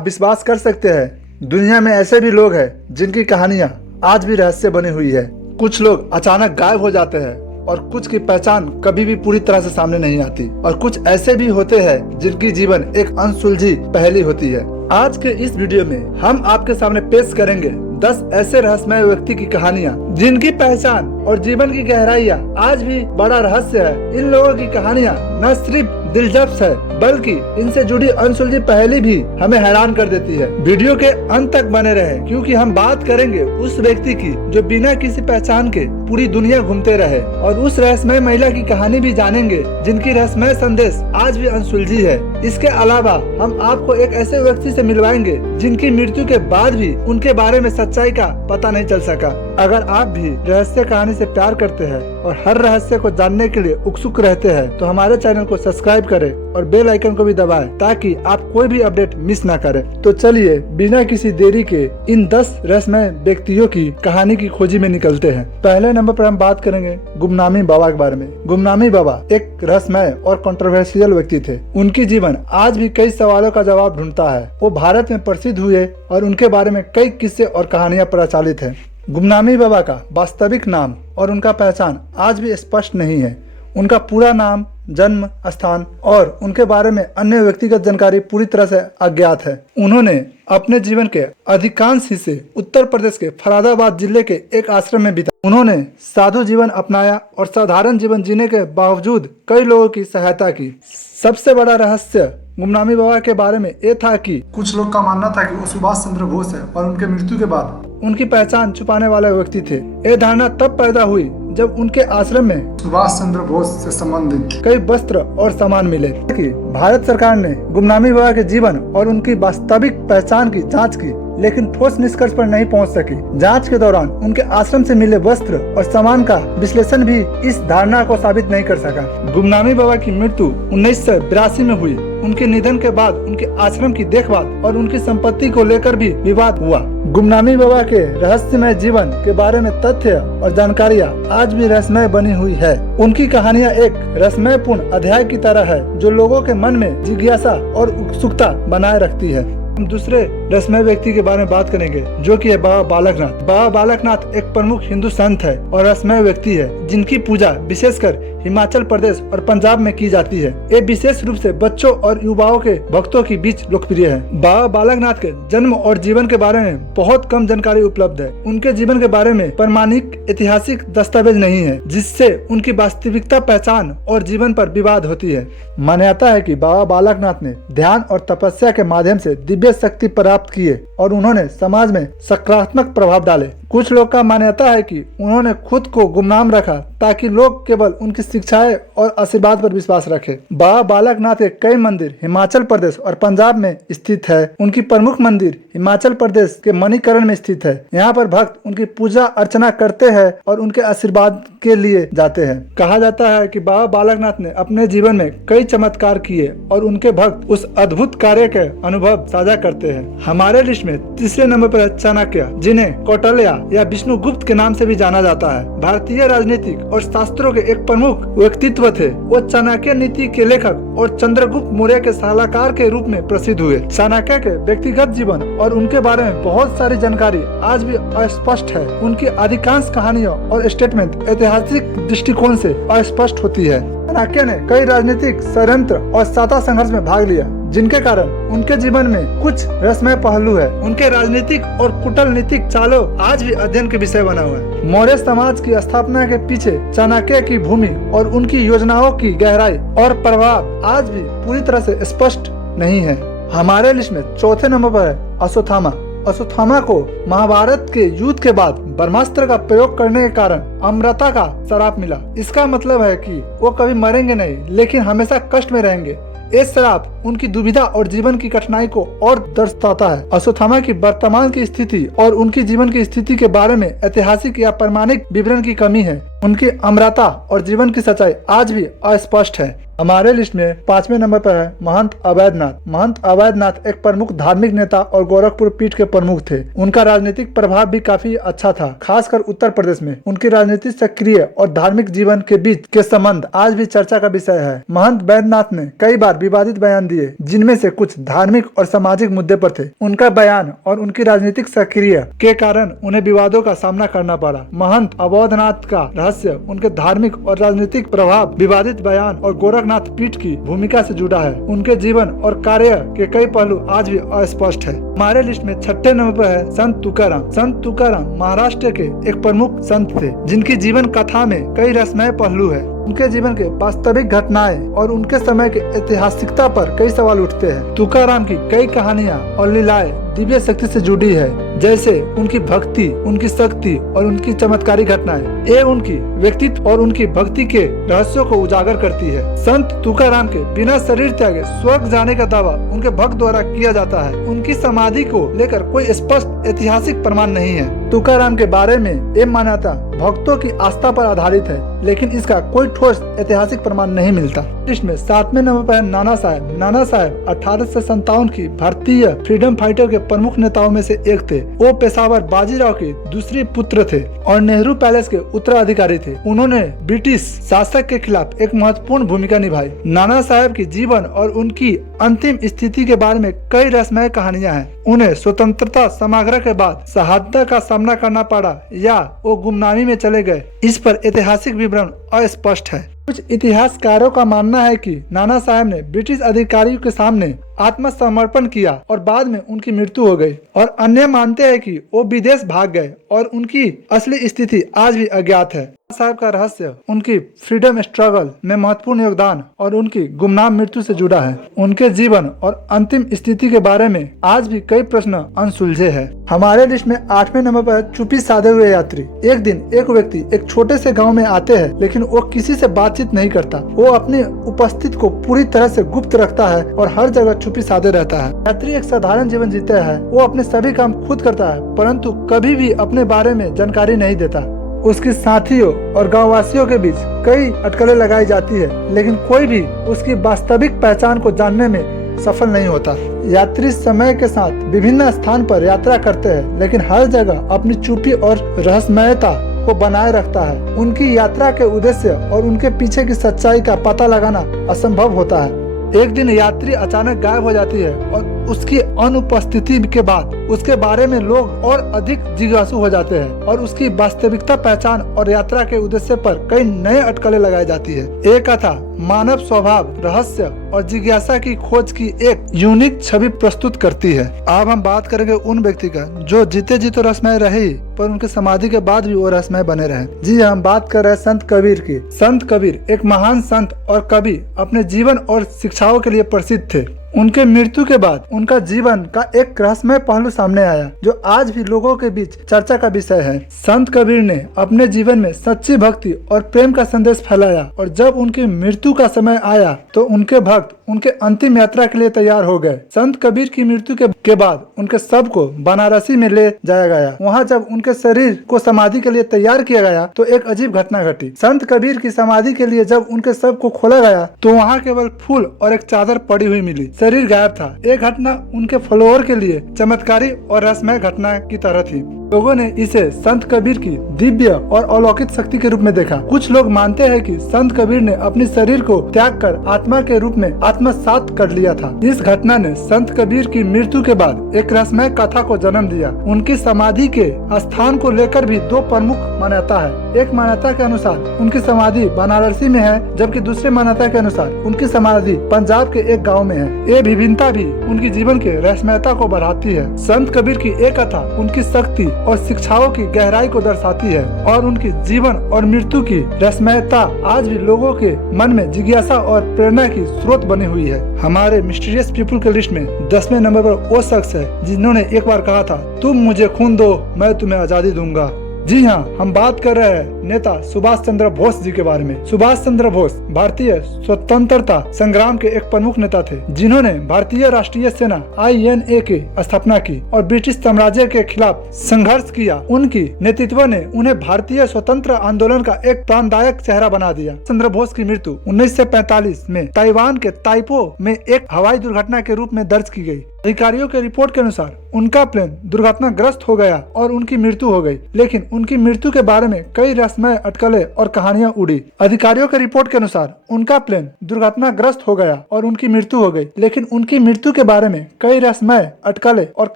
विश्वास कर सकते हैं, दुनिया में ऐसे भी लोग हैं जिनकी कहानियां आज भी रहस्य बनी हुई है। कुछ लोग अचानक गायब हो जाते हैं और कुछ की पहचान कभी भी पूरी तरह से सामने नहीं आती, और कुछ ऐसे भी होते हैं जिनकी जीवन एक अनसुलझी पहेली होती है। आज के इस वीडियो में हम आपके सामने पेश करेंगे 10 ऐसे रहस्यमय व्यक्ति की कहानियां जिनकी पहचान और जीवन की गहराइयां आज भी बड़ा रहस्य है। इन लोगों की कहानियां न सिर्फ दिलचस्प है बल्कि इनसे जुड़ी अनसुलझी पहेली भी हमें हैरान कर देती है। वीडियो के अंत तक बने रहें, क्योंकि हम बात करेंगे उस व्यक्ति की जो बिना किसी पहचान के पूरी दुनिया घूमते रहे, और उस रहस्यमय महिला की कहानी भी जानेंगे जिनकी रहस्यमय संदेश आज भी अनसुलझी है। इसके अलावा हम आपको एक ऐसे व्यक्ति से मिलवाएंगे जिनकी मृत्यु के बाद भी उनके बारे में सच्चाई का पता नहीं चल सका। अगर आप भी रहस्य कहानी से प्यार करते हैं और हर रहस्य को जानने के लिए उत्सुक रहते हैं तो हमारे चैनल को सब्सक्राइब करें और बेल आइकन को भी दबाएं ताकि आप कोई भी अपडेट मिस ना करें। तो चलिए बिना किसी देरी के इन 10 रहस्यमय व्यक्तियों की कहानी की खोजी में निकलते हैं। पहले नंबर पर हम बात करेंगे गुमनामी बाबा के बारे में। गुमनामी बाबा एक रहस्यमय और कंट्रोवर्शियल व्यक्ति थे। उनकी जीवन आज भी कई सवालों का जवाब ढूंढता है। वो भारत में प्रसिद्ध हुए और उनके बारे में कई किस्से और कहानियां प्रचलित है। गुमनामी बाबा का वास्तविक नाम और उनका पहचान आज भी स्पष्ट नहीं है। उनका पूरा नाम, जन्म स्थान और उनके बारे में अन्य व्यक्तिगत जानकारी पूरी तरह से अज्ञात है। उन्होंने अपने जीवन के अधिकांश हिस्से उत्तर प्रदेश के फरीदाबाद जिले के एक आश्रम में बिताए। उन्होंने साधु जीवन अपनाया और साधारण जीवन जीने के बावजूद कई लोगों की सहायता की। सबसे बड़ा रहस्य गुमनामी बाबा के बारे में ये था कि कुछ लोग का मानना था कि वो सुभाष चंद्र बोस है और उनके मृत्यु के बाद उनकी पहचान छुपाने वाले व्यक्ति थे। ये धारणा तब पैदा हुई जब उनके आश्रम में सुभाष चंद्र बोस से संबंधित कई वस्त्र और सामान मिले। कि भारत सरकार ने गुमनामी बाबा के जीवन और उनकी वास्तविक पहचान की जांच की, लेकिन ठोस निष्कर्ष पर नहीं पहुंच सकी। जांच के दौरान उनके आश्रम से मिले वस्त्र और सामान का विश्लेषण भी इस धारणा को साबित नहीं कर सका। गुमनामी बाबा की मृत्यु 1982 में हुई। उनके निधन के बाद उनके आश्रम की देखभाल और उनकी संपत्ति को लेकर भी विवाद हुआ। गुमनामी बाबा के रहस्यमय जीवन के बारे में तथ्य और जानकारियाँ आज भी रहस्यमय बनी हुई है। उनकी कहानियाँ एक रहस्यमयपूर्ण अध्याय की तरह है जो लोगों के मन में जिज्ञासा और उत्सुकता बनाए रखती है। हम दूसरे रहस्यमय व्यक्ति के बारे में बात करेंगे जो कि है बाबा बालकनाथ। बाबा बालकनाथ एक प्रमुख हिंदू संत है और रहस्यमय व्यक्ति है जिनकी पूजा विशेषकर हिमाचल प्रदेश और पंजाब में की जाती है। ये विशेष रूप से बच्चों और युवाओं के भक्तों के बीच लोकप्रिय है। बाबा बालकनाथ के जन्म और जीवन के बारे में बहुत कम जानकारी उपलब्ध है। उनके जीवन के बारे में प्रमाणिक ऐतिहासिक दस्तावेज नहीं है, जिससे उनकी वास्तविकता पहचान और जीवन पर विवाद होती है। मान्यता है कि बाबा बालकनाथ ने ध्यान और तपस्या के माध्यम से दिव्य शक्ति प्राप्त किए और उन्होंने समाज में सकारात्मक प्रभाव डाले। कुछ लोग का मान्यता है कि उन्होंने खुद को गुमनाम रखा ताकि लोग केवल उनकी शिक्षाएं और आशीर्वाद पर विश्वास रखें। बाबा बालकनाथ के कई मंदिर हिमाचल प्रदेश और पंजाब में स्थित है। उनकी प्रमुख मंदिर हिमाचल प्रदेश के मणिकरण में स्थित है। यहाँ पर भक्त उनकी पूजा अर्चना करते हैं और उनके आशीर्वाद के लिए जाते हैं। कहा जाता है कि बाबा बालकनाथ ने अपने जीवन में कई चमत्कार किए और उनके भक्त उस अद्भुत कार्य के अनुभव साझा करते हैं। हमारे लिस्ट में तीसरे नंबर पर चाणक्य, जिन्हें कौटिल्य या विष्णुगुप्त के नाम से भी जाना जाता है, भारतीय राजनीतिक और शास्त्रों के एक प्रमुख व्यक्तित्व थे। वो चाणक्य नीति के लेखक और चंद्रगुप्त मौर्य के सलाहकार के रूप में प्रसिद्ध हुए। चाणक्य के व्यक्तिगत जीवन और उनके बारे में बहुत सारी जानकारी आज भी अस्पष्ट है। उनकी अधिकांश कहानियों और स्टेटमेंट ऐतिहासिक दृष्टिकोण से अस्पष्ट होती है। चाणक्य ने कई राजनीतिक षड्यंत्र और सत्ता संघर्ष में भाग लिया, जिनके कारण उनके जीवन में कुछ रहस्यमय पहलू है। उनके राजनीतिक और कूटनीतिक चालों आज भी अध्ययन के विषय बना हुआ है। मौर्य समाज की स्थापना के पीछे चाणक्य की भूमि और उनकी योजनाओं की गहराई और प्रभाव आज भी पूरी तरह से स्पष्ट नहीं है। हमारे लिस्ट में चौथे नंबर पर है अश्वत्थामा। अश्वत्थामा को महाभारत के युद्ध के बाद ब्रह्मास्त्र का प्रयोग करने के कारण अमरता का श्राप मिला। इसका मतलब है कि वो कभी मरेंगे नहीं, लेकिन हमेशा कष्ट में रहेंगे। ये श्राप उनकी दुविधा और जीवन की कठिनाई को और दर्शाता है। अश्वत्थामा की वर्तमान की स्थिति और उनकी जीवन की स्थिति के बारे में ऐतिहासिक या प्रमाणिक विवरण की कमी है। उनकी अमरता और जीवन की सच्चाई आज भी अस्पष्ट है। हमारे लिस्ट में 5वें नंबर पर है महंत अवैधनाथ। महंत अवैधनाथ एक प्रमुख धार्मिक नेता और गोरखपुर पीठ के प्रमुख थे। उनका राजनीतिक प्रभाव भी काफी अच्छा था, खासकर उत्तर प्रदेश में। उनकी राजनीतिक सक्रिय और धार्मिक जीवन के बीच के संबंध आज भी चर्चा का विषय है। महंत वैद्यनाथ ने कई बार विवादित बयान दिए, जिनमें से कुछ धार्मिक और सामाजिक मुद्दे पर थे। उनका बयान और उनकी राजनीतिक सक्रिय के कारण उन्हें विवादों का सामना करना पड़ा। महंत अवैधनाथ का रहस्य उनके धार्मिक और राजनीतिक प्रभाव, विवादित बयान और गोरखनाथ पीठ की भूमिका से जुड़ा है। उनके जीवन और कार्य के कई पहलू आज भी अस्पष्ट है। हमारे लिस्ट में 6ठे नंबर पर है संत तुकाराम। संत तुकाराम महाराष्ट्र के एक प्रमुख संत थे, जिनकी जीवन कथा में कई रहस्यमय पहलू है। उनके जीवन के वास्तविक घटनाएं और उनके समय के ऐतिहासिकता पर कई सवाल उठते हैं। तुकाराम की कई कहानियां और लीलाएं दिव्य शक्ति से जुड़ी है, जैसे उनकी भक्ति, उनकी शक्ति और उनकी चमत्कारी घटनाएं। ये उनकी व्यक्तित्व और उनकी भक्ति के रहस्यों को उजागर करती है। संत तुकाराम के बिना शरीर त्यागे स्वर्ग जाने का दावा उनके भक्त द्वारा किया जाता है। उनकी समाधि को लेकर कोई स्पष्ट ऐतिहासिक प्रमाण नहीं है। तुकाराम के बारे में ये मान्यता भक्तों की आस्था पर आधारित है, लेकिन इसका कोई ठोस ऐतिहासिक प्रमाण नहीं मिलता। इसमें 7वें नंबर पर है नाना साहेब। नाना साहेब 1857 की भारतीय फ्रीडम फाइटर के प्रमुख नेताओं में से एक थे। वो पेशावर बाजीराव के दूसरे पुत्र थे और नेहरू पैलेस के उत्तराधिकारी थे। उन्होंने ब्रिटिश शासक के खिलाफ एक महत्वपूर्ण भूमिका निभाई। नाना साहेब की जीवन और उनकी अंतिम स्थिति के बारे में कई रहस्यमय कहानियां हैं। उन्हें स्वतंत्रता समाग्रह के बाद शहादत का सामना करना पड़ा या वो गुमनामी में चले गए, इस पर ऐतिहासिक विवरण अस्पष्ट है। कुछ इतिहासकारों का मानना है कि नाना साहब ने ब्रिटिश अधिकारियों के सामने आत्मसमर्पण किया और बाद में उनकी मृत्यु हो गई, और अन्य मानते हैं कि वो विदेश भाग गए और उनकी असली स्थिति आज भी अज्ञात है। साहब का रहस्य उनकी फ्रीडम स्ट्रगल में महत्वपूर्ण योगदान और उनकी गुमनाम मृत्यु से जुड़ा है। उनके जीवन और अंतिम स्थिति के बारे में आज भी कई प्रश्न अनसुलझे हैं। हमारे लिस्ट में 8वें नंबर पर चुप्पी साधे हुए यात्री। एक दिन एक व्यक्ति एक छोटे से गांव में आते हैं, लेकिन वो किसी से बातचीत नहीं करता। वो अपनी उपस्थिति को पूरी तरह से गुप्त रखता है और हर जगह चुप्पी साधे रहता है। यात्री एक साधारण जीवन जीता है। वो अपने सभी काम खुद करता है, परंतु कभी भी अपने बारे में जानकारी नहीं देता। उसके साथियों और गांववासियों के बीच कई अटकलें लगाई जाती है, लेकिन कोई भी उसकी वास्तविक पहचान को जानने में सफल नहीं होता। यात्री समय के साथ विभिन्न स्थान पर यात्रा करते हैं, लेकिन हर जगह अपनी चुप्पी और रहस्यमयता को बनाए रखता है। उनकी यात्रा के उद्देश्य और उनके पीछे की सच्चाई का पता लगाना असंभव होता है। एक दिन यात्री अचानक गायब हो जाती है और उसकी अनुपस्थिति के बाद उसके बारे में लोग और अधिक जिज्ञासु हो जाते हैं और उसकी वास्तविकता पहचान और यात्रा के उद्देश्य पर कई नए अटकलें लगाई जाती है। एक कथा मानव स्वभाव, रहस्य और जिज्ञासा की खोज की एक यूनिक छवि प्रस्तुत करती है। अब हम बात करेंगे उन व्यक्ति का जो जीते जी तो रहस्यमय रहे, पर उनके समाधि के बाद भी वो रहस्यमय बने रहे। जी हम बात कर रहे हैं संत कबीर की। संत कबीर एक महान संत और कवि अपने जीवन और शिक्षाओं के लिए प्रसिद्ध थे। उनके मृत्यु के बाद उनका जीवन का एक रहस्यमय पहलू सामने आया, जो आज भी लोगों के बीच चर्चा का विषय है। संत कबीर ने अपने जीवन में सच्ची भक्ति और प्रेम का संदेश फैलाया, और जब उनकी मृत्यु का समय आया तो उनके भक्त उनके अंतिम यात्रा के लिए तैयार हो गए। संत कबीर की मृत्यु के बाद उनके शव को बनारसी में ले जाया गया। वहाँ जब उनके शरीर को समाधि के लिए तैयार किया गया तो एक अजीब घटना घटी। संत कबीर की समाधि के लिए जब उनके शव को खोला गया तो वहाँ केवल फूल और एक चादर पड़ी हुई मिली। शरीर गायब था। ये घटना उनके फॉलोअर के लिए चमत्कारी और रहस्यमय घटना की तरह थी। लोगों ने इसे संत कबीर की दिव्य और अलौकिक शक्ति के रूप में देखा। कुछ लोग मानते हैं कि संत कबीर ने अपने शरीर को त्याग कर आत्मा के रूप में आत्मसात कर लिया था। इस घटना ने संत कबीर की मृत्यु के बाद एक रहस्यमय कथा को जन्म दिया। उनकी समाधि के स्थान को लेकर भी दो प्रमुख मान्यता है। एक मान्यता के अनुसार उनकी समाधि बनारसी में है, जबकि दूसरे मान्यता के अनुसार उनकी समाधि पंजाब के एक गाँव में है। ये विभिन्नता भी उनकी जीवन के रहस्यमयता को बढ़ाती है। संत कबीर की एक कथा उनकी शक्ति और शिक्षाओं की गहराई को दर्शाती है, और उनकी जीवन और मृत्यु की रहस्यमयता आज भी लोगों के मन में जिज्ञासा और प्रेरणा की स्रोत बनी हुई है। हमारे मिस्टीरियस पीपल के लिस्ट में 10वें नंबर पर वो शख्स है जिन्होंने एक बार कहा था, तुम मुझे खून दो मैं तुम्हें आजादी दूंगा। जी हाँ, हम बात कर रहे हैं नेता सुभाष चंद्र बोस जी के बारे में। सुभाष चंद्र बोस भारतीय स्वतंत्रता संग्राम के एक प्रमुख नेता थे, जिन्होंने भारतीय राष्ट्रीय सेना INA की स्थापना की और ब्रिटिश साम्राज्य के खिलाफ संघर्ष किया। उनकी नेतृत्व ने उन्हें भारतीय स्वतंत्र आंदोलन का एक प्राणदायक चेहरा बना दिया। चंद्र बोस की मृत्यु 1945 में ताइवान के ताइपो में एक हवाई दुर्घटना के रूप में दर्ज की गई। अधिकारियों के रिपोर्ट के अनुसार उनका प्लेन दुर्घटनाग्रस्त हो गया और उनकी मृत्यु हो गई, लेकिन उनकी मृत्यु के बारे में कई रहस्यमय अटकलें और कहानियां उड़ी। अधिकारियों के रिपोर्ट के अनुसार उनका प्लेन दुर्घटनाग्रस्त हो गया और उनकी मृत्यु हो गई, लेकिन उनकी मृत्यु के बारे में कई रहस्यमय अटकलें और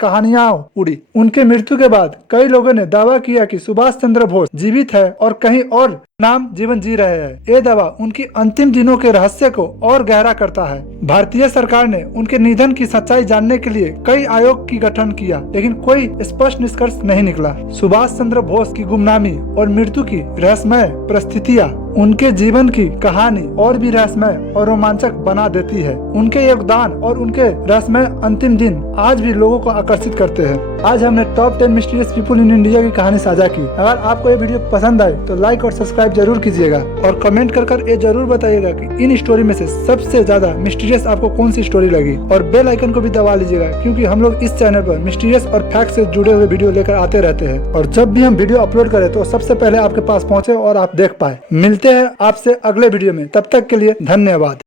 कहानियां उड़ी। उनके मृत्यु के बाद कई लोगों ने दावा किया कि सुभाष चंद्र बोस जीवित है और कहीं और नाम जीवन जी रहे हैं। ये दावा उनकी अंतिम दिनों के रहस्य को और गहरा करता है। भारतीय सरकार ने उनके निधन की सच्चाई जानने के लिए कई आयोग की गठन किया, लेकिन कोई स्पष्ट निष्कर्ष नहीं निकला। सुभाष चंद्र बोस की गुमनामी और मृत्यु की रहस्यमय परिस्थितियां उनके जीवन की कहानी और भी रहस्यमय और रोमांचक बना देती है। उनके योगदान और उनके रहस्यमय अंतिम दिन आज भी लोगों को आकर्षित करते हैं। आज हमने top 10 mysterious people in India की कहानी साझा की। अगर आपको ये वीडियो पसंद आए तो लाइक और सब्सक्राइब जरूर कीजिएगा और कमेंट कर ये जरूर बताइएगा कि इन स्टोरी में से सबसे ज्यादा मिस्टीरियस आपको कौन सी स्टोरी लगी, और बेल आइकन को भी दबा लीजिएगा, क्योंकि हम लोग इस चैनल पर मिस्टीरियस और फैक्ट से जुड़े हुए वीडियो लेकर आते रहते हैं। और जब भी हम वीडियो अपलोड करें तो सबसे पहले आपके पास पहुंचे और आप देख पाए। मिलते हैं आपसे अगले वीडियो में, तब तक के लिए धन्यवाद।